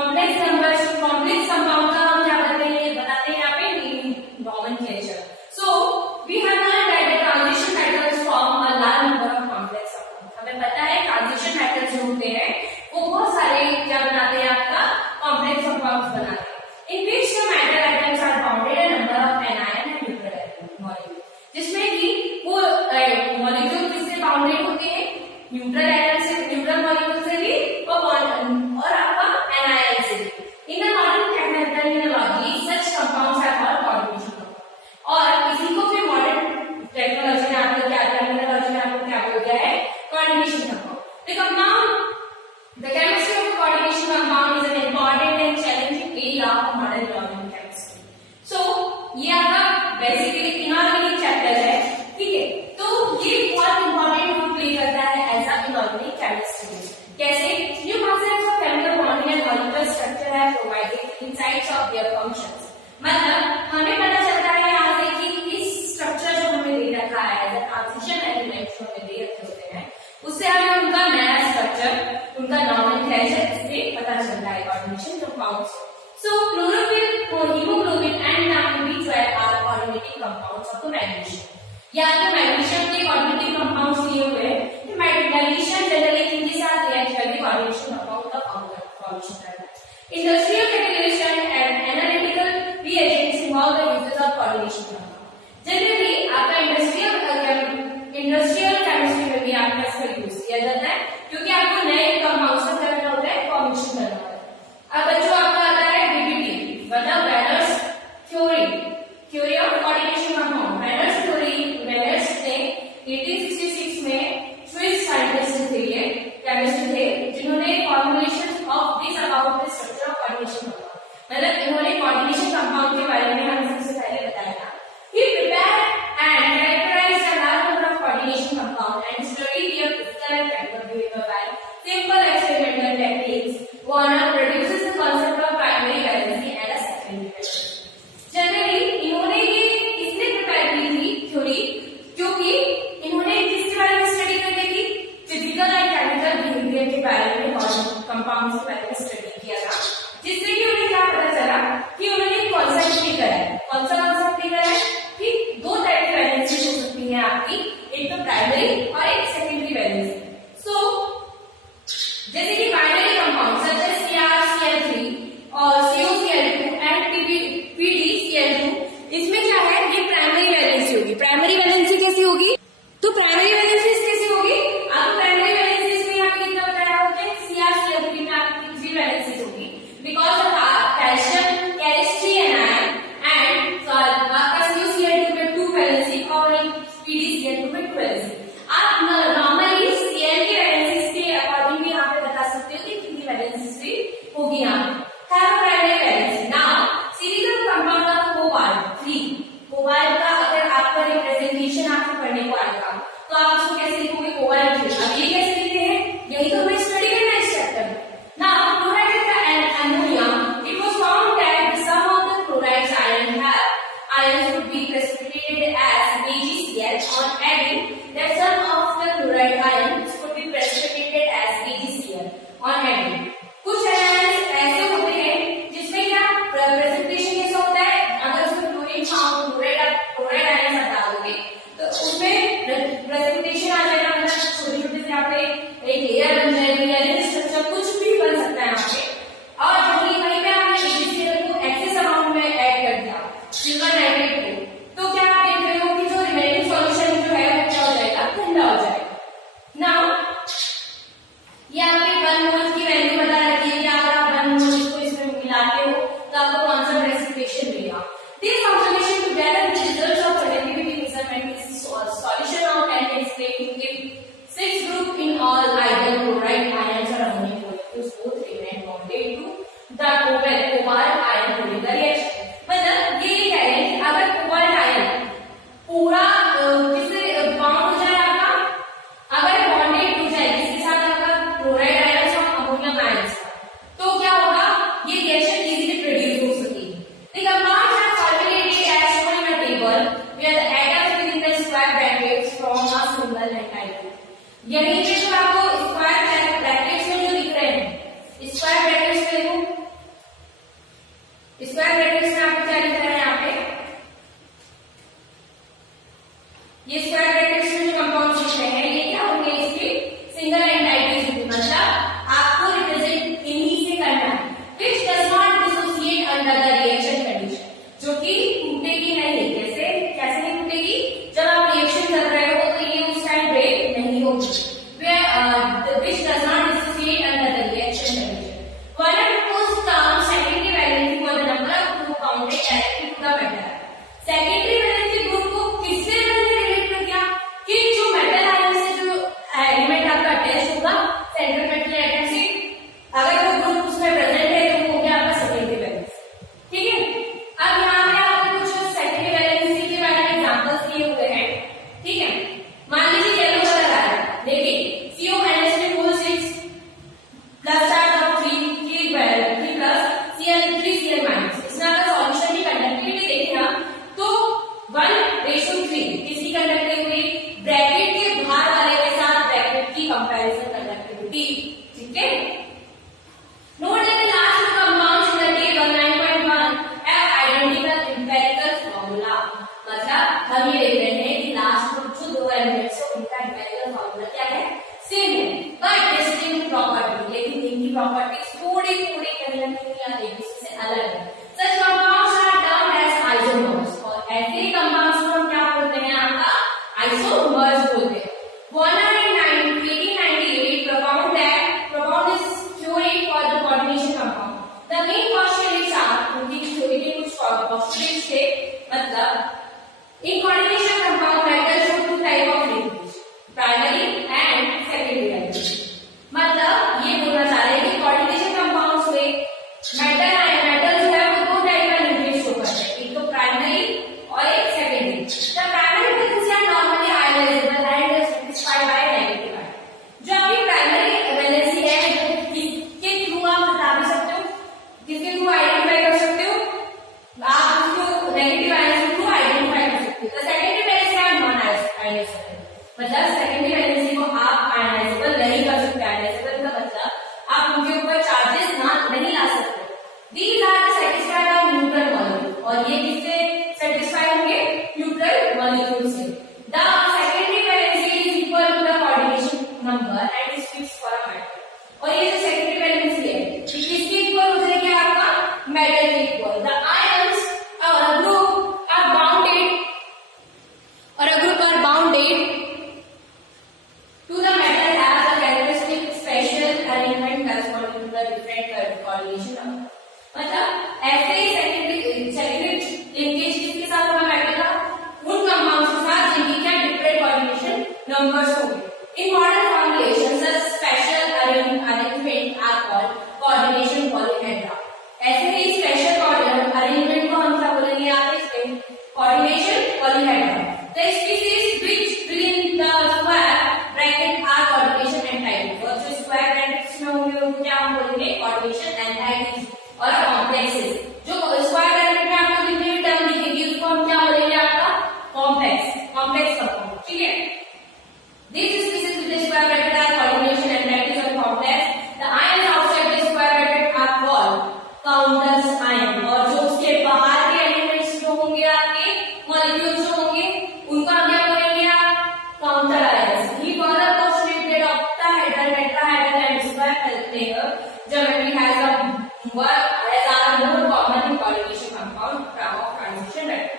Complex numbers, complex compound का हम क्या बताते हैं यहाँ पे nomenclature. So we have learn that the transition methods form a large number of complex compound. हमें पता है ट्रांजिशन मेथड्स जो होते हैं वो बहुत सारे क्या बनाते हैं आपका कॉम्प्लेक्स कंपाउंड्स बनाते हैं. In which the metal atoms are bounded a number of anion and neutral molecule. जिसमें कि वो मॉलिक्यूल किससे बाउंडेड होते हैं, न्यूट्रल आइटम से, न्यूट्रल मॉलिक्यूल से भी और आपका एनायन से भी. In the modern technology such compounds are called combination compound. और इसी को फिर मॉडर्न टेक्नोलॉजी में आपको क्या टर्मिनोलॉजी में आपको क्या बोल गया है, coordination compound. The compound The chemistry of coordination compound is an important and challenging area of modern organic chemistry. So ये आपका बेसिकली इनऑर्गेनिक चैप्टर है, ठीक है. तो ये बहुत इंपॉर्टेंट रोल प्ले करता है एज अ इनऑर्गेनिक केमिस्ट्री में. कैसे? New concepts of chemical bonding and molecular structure है provided insights of their functions. मतलब हमें पता चलता है यहाँ से कि इस स्ट्रक्चर जो हमें दे रखा है एज अ ट्रांजिशन एलिमेंट जो हमें दे रखे होते हैं उससे हमें उनका नया स्ट्रक्चर, उनका नॉमेनक्लेचर इससे पता चलता है coordination compounds. So chlorophyll, haemoglobin and nitrogen are coordinating compounds of the magnesium. या तो मैग्नीशियम के कोऑर्डिनेटिंग कंपाउंड्स लिए हुए हैं. मैग्नीशियम जनरली इनके साथ रिएक्ट करके कोऑर्डिनेशन कंपाउंड का फॉर्मेशन करता है. Industrial catalyst and analytical reagents involve the uses of coordination compound. Generally आपका इंडस्ट्रियल केमिस्ट्री में भी आपका इसका यूज किया जाता है क्योंकि आपको नए कंपाउंड्स का करना होता है, फॉर्मेशन करना होता है. अब जो आपका आता है डीबीटी मतलब वेनर्स थ्योरी ऑफ कोऑर्डिनेशन कंपाउंड. वेनर्स ने 1866 में स्विस साइंटिस्ट थे, केमिस्ट थे, जिन्होंने formulation of this about the structure of coordination compound. मतलब इन्होंने कोऑर्डिनेशन कंपाउंड के बारे में हमें सबसे पहले बताया था. He prepared and characterized a large number of coordination compounds and studied their physical and chemical behavior by simple experimental techniques. Warner produces the concept of primary valency and a secondary valency. Generally, इन्होंने ये इसलिए prepare की थी theory क्योंकि इन्होंने किसके बारे में स्टडी करनी थी, फिजिकल एंड केमिकल बिहेवियर के बारे में और कंपाउंड्स के बारे में स्टडी किया था. जिससे कि उन्हें क्या पता चला कि उन्होंने कॉन्सेप्ट भी करा है. कौन सा कॉन्सेप्ट भी करा है कि दो टाइप की वैलेंसी हो सकती है आपकी, एक तो प्राइमरी और एक सेकेंडरी वैलेंसी. सो जैसे कि primary compound such as CrCl3 और CuCl2 एंड PdCl2, इसमें क्या है, ये प्राइमरी वैलेंसी होगी. प्राइमरी वैलेंसी कैसी होगी, तो प्राइमरी वैलेंसी कैसी होगी, आपको प्राइमरी वैलेंसी में यहाँ पे कितना बताया होता है, CrCl3 में आपकी 3 वैलेंसी होगी because of calcium chemistry anion and आपका CuCl2 में 2 वैलेंसी और PdCl2 में 2 वैलेंसी. आप नॉर्मली Cl के वैलेंसी के अकॉर्डिंग भी यहाँ पे बता सकते हो कि कितनी वैलेंसी होगी. यहाँ have primary valency. Now silicon compound of cobalt 3. Cobalt का अगर आपका रिप्रेजेंटेशन आपको पढ़ने को आएगा तो आप उसको कैसे लिखोगे, कोबाल्ट 3. अब ये कैसे लिखते हैं, यही तो हमें स्टडी करना है इस चैप्टर में. Now chloride and ammonium, it was found that the sum of the chloride's ions would be precipitated as AgCl. On adding, that sum of the chloride ions would be precipitated as AgCl. On adding, कुछ ions ऐसे होते हैं जिसमें क्या precipitation कैसा होता है, अगर उसमें क्लोराइड आयन हटा दोगे तो उसमें प्रेसिपिटेशन आ जाएगा. मतलब छोटे छोटे से यहाँ पे एक लेयर बन जाएगी या स्ट्रक्चर कुछ भी बन सकता है यहाँ पे. और वहीं पे आपने AgCl को एक्सेस अमाउंट में ऐड कर दिया सिल्वर नाइट्रेट को, तो क्या आप देख रहे हो कि जो रिमेनिंग सॉल्यूशन जो है वो क्या हो जाएगा, ठंडा हो जाएगा. नाउ ये आपके 1 मोल की वैल्यू बता रखी है कि अगर आप 1 मोल को इसमें मिलाते हो तो आपको कौन सा प्रेसिपिटेशन मिलेगा. This observation together with results of conductivity measurement is solution of and explain if 6 group in all ideal chloride ions or ammonium molecules both remain bonded to the cobalt ion during the reaction. मतलब ये कह रहे हैं कि अगर cobalt ion पूरा किससे bound हो जाए आपका, अगर बॉन्डेड हो जाए किसके साथ, आपका क्लोराइड आप उनके ऊपर चार्जेस ना नहीं ला सकते। These are satisfied by neutral molecule और ये किससे satisfy होंगे? Neutral molecule से। The secondary valency is equal to the coordination number and is fixed for a metal। और ये जो secondary valency है किसके इक्वल हो जाएगी? आपका मेटल के equal. The ions or a group are bounded to the metal has a characteristic special arrangement corresponding to the different coordination number। मतलब ऐसे ही सेकेंडरी लिंकेज किसके साथ होगा? मेटल का उन कंपाउंड्स के साथ जिनकी क्या डिफरेंट कोऑर्डिनेशन नंबर्स होंगे। In modern formulations such special arrangement are called coordination polyhedra. ऐसे ही स्पेशल अरेंजमेंट को हम क्या बोलेंगे? आप इसमें coordination polyhedra. The species which within the square bracket are coordination entities और जो स्क्वायर ब्रैकेट्स में होंगे उनको क्या हम बोलेंगे? कोऑर्डिनेशन एंटाइटीज और कॉम्प्लेक्सेस। जो स्क्वायर ब्रैकेट में आपको जितनी भी टर्म दिखेगी उसको हम क्या बोलेंगे? आपका कॉम्प्लेक्स कंपाउंड। ठीक है। These species with the square bracket are coordination entities or complex. The ions outside the square bracket are called counters ion और जो उसके बाहर के एलिमेंट्स जो होंगे आपके मॉलिक्यूल्स जो होंगे उनको हम क्या बोलेंगे? आप counter ions. He further postulated that octahedral, tetrahedral and square layer geometry has a more common coordination compound of transition metal।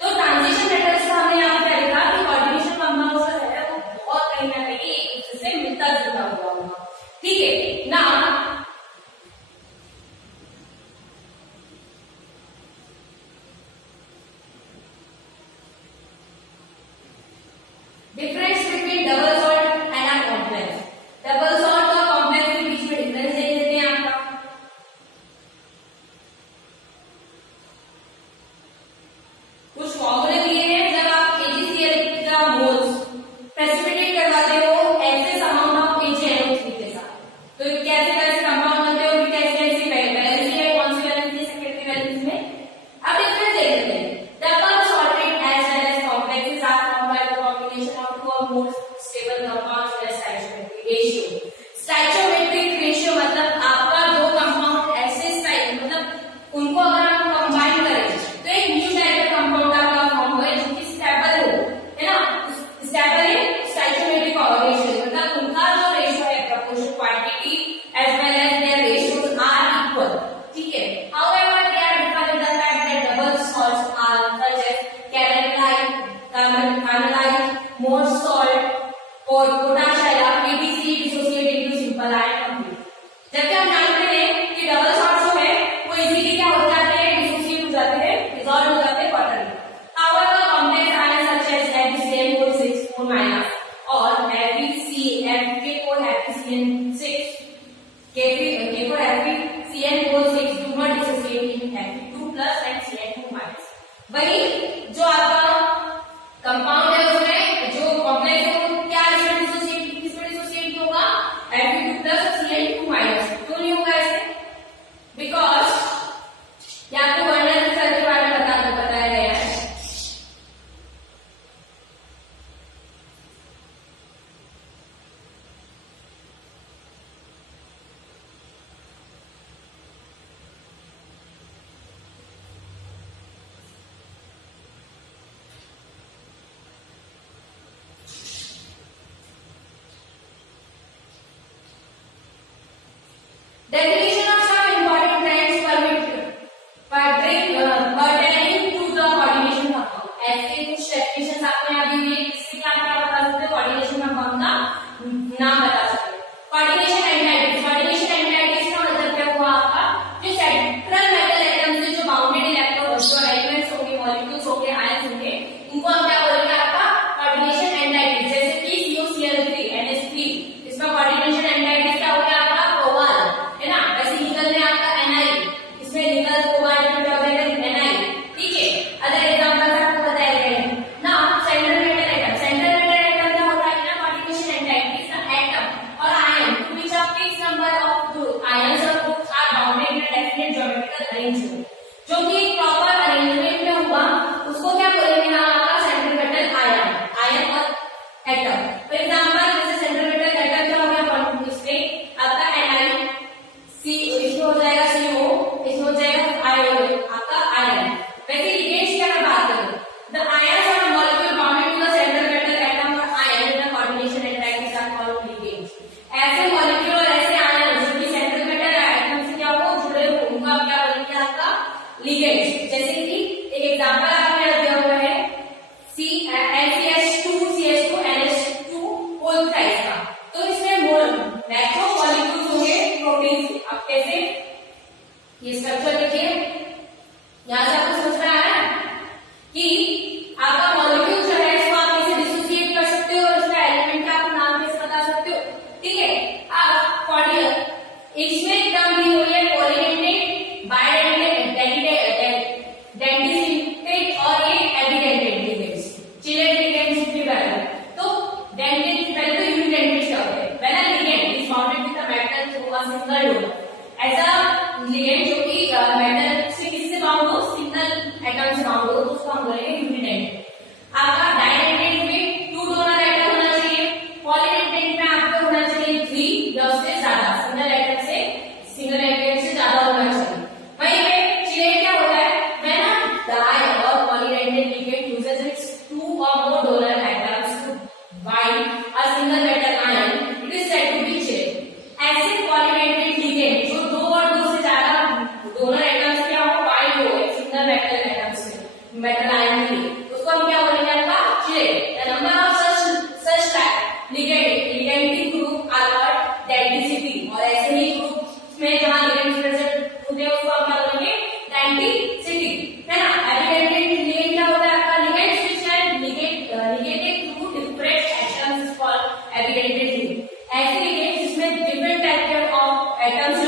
तो ट्रांजिशन मेटल्स का हमने यहाँ पे देखा कि कोऑर्डिनेशन कंपाउंड जो है वो बहुत कहीं ना कहीं एक दूसरे से मिलता जुलता हुआ होगा। ठीक है ना। Difference between double salt and a complex. Double salt और कॉम्प्लेक्स के बीच में डिफरेंस देख लेते हैं आपका। कुछ फॉर्मूले दिए हैं। जब आप KgCl का मोल्स प्रेसिपिटेट करवाते हो एक्सेस अमाउंट ऑफ KgNO3 के साथ, तो कैसे कैसे कंपाउंड बनते हो? कैसे कैसे वैलेंसी है? कौन सी वैलेंसी है? सेकेंडरी वैलेंसी में। अब डिफरेंस देख लेते हैं। Double salted as well as complexes are formed by the combination of two or more stable compounds with stoichiometric ratio. Stoichiometric ratio मतलब आपका दो कंपाउंड ऐसे मतलब उनको अगर हम कंबाइन करें तो एक न्यू टाइप का कंपाउंड आपका फॉर्म होगा जो कि स्टेबल हो, है ना? स्टेबल इन स्टोइचियोमेट्रिक रेशियो मतलब उनका जो रेशियो है proportion quantity as well as their ratios are equal. ठीक है। However they are defined the fact that double salts are such as carbonite, Mohr salt और पोटाशियम या PbCl dissociate into simple ion complete. जबकि हम जानते हैं कि double salt जो है वो इजीली क्या हो जाते हैं? डिसोसिएट हो जाते हैं, डिसॉल्व हो जाते हैं वाटर में। However, complex ions such as FeCl4 or FeCl6 K4FeCl4 do not dissociate in Fe2 plus and Cl2 minus। वही जो आपका कंपाउंड है उसमें जो कॉम्प्लेक्स है वो क्या डिसोसिएट किसमें डिसोसिएट होगा? Fe2 plus और Cl2 minus। क्यों नहीं होगा ऐसे? बिकॉज ये आपको वर्णन के बारे में बताया गया है। Definition of some important trends pertaining to the coordination compound। ऐसे कुछ definitions आपको यहाँ दी हुई है जिससे कि आप क्या बता सकते हो? coordination compound का नाम बता सकते हो। coordination entities का मतलब क्या हुआ आपका? जो सेंट्रल मेटल एटम्स से जो बाउंडेड इलेक्ट्रॉन जो एलिमेंट्स होंगे, मॉलिक्यूल्स होंगे, आयंस होंगे, उनको हम क्या बोलेंगे? आपका coordination entities। जैसे कि CuCl3 NH3 इसका coordination entities क्या हो गया? आपका कोबाल, है ना? वैसे निकल में आपका Ni, इसमें निकल कोबाल्ट में क्या हो जाएगा? Ni। ठीक है। अदर एग्जांपल आपको बताया गया है ना। सेंट्रल मेटल एटम क्या होता है ना? coordination entities का एटम और ion to which a fix number of ions or groups are bounded in definite geometrical arrangement. जो कि प्रॉपर अरेंजमेंट में हुआ उसको क्या बोलेंगे? ना आपका सेंट्रल मेटल आयन और एटम। फॉर एग्जांपल जैसे सेंट्रल मेटल एटम क्या हो गया? इसमें आपका Ni ये स्ट्रक्चर देखिए, यहां से आपको समझ में आ रहा है कि आपका मॉलिक्यूल जो है इसको आप कैसे डिसोसिएट कर सकते हो और इसका एलिमेंट का आप नाम कैसे बता सकते हो, ठीक है। अब कॉर्डियल इसमें एकदम दी हुई है पॉलीडेंटेट, बायडेंटेट, डेंटिसिटेट और ये एबिडेंटेट लिगेंड्स, चिलेट लिगेंड्स भी बना। तो डेंटेट पहले तो यूनिडेंटेट क्या होता है, when a ligand is bounded with a metal through a single donor, ऐसा लिगेंड जो कि मेटल से किससे बाउंड हो, सिंगल एटम से बाउंड हो, तो उसको हम बोलेंगे यूनिडेंटेट। आपका डायडेंटेट में 2 डोनर एटम होना चाहिए, पॉलीडेंटेट में आपको होना चाहिए 3 या उससे ज्यादा, सिंगल एटम से ज्यादा होना चाहिए। वहीं पे चिलेट क्या होता है, व्हेन अ डाई और polydentate ligand uses it's 2 or more donor atoms to bind a single metal ion, it is said to be chelate. ऐसे पॉलीडेंटेट लिगेंड जो 2 और 2 से ज्यादा डोनर एटम्स क्या हो, बाइंड हो एक सिंगल मेटल एटम से, मेटल आयन के लिए, उसको हम क्या बोलेंगे, आपका chelate. The number of such ligating group are called denticity, और ऐसे ही ग्रुप में जहां लिगेंड्स प्रेजेंट होते हैं उसको हम क्या बोलेंगे, डेंटिसिटी, है ना। एबिडेंटेट लिगेंड क्या होता है, आपका ligands which are ligated through different atoms is called ambidentate ligand. ऐसे लिगेंड जिसमें डिफरेंट टाइप के ऑफ एटम्स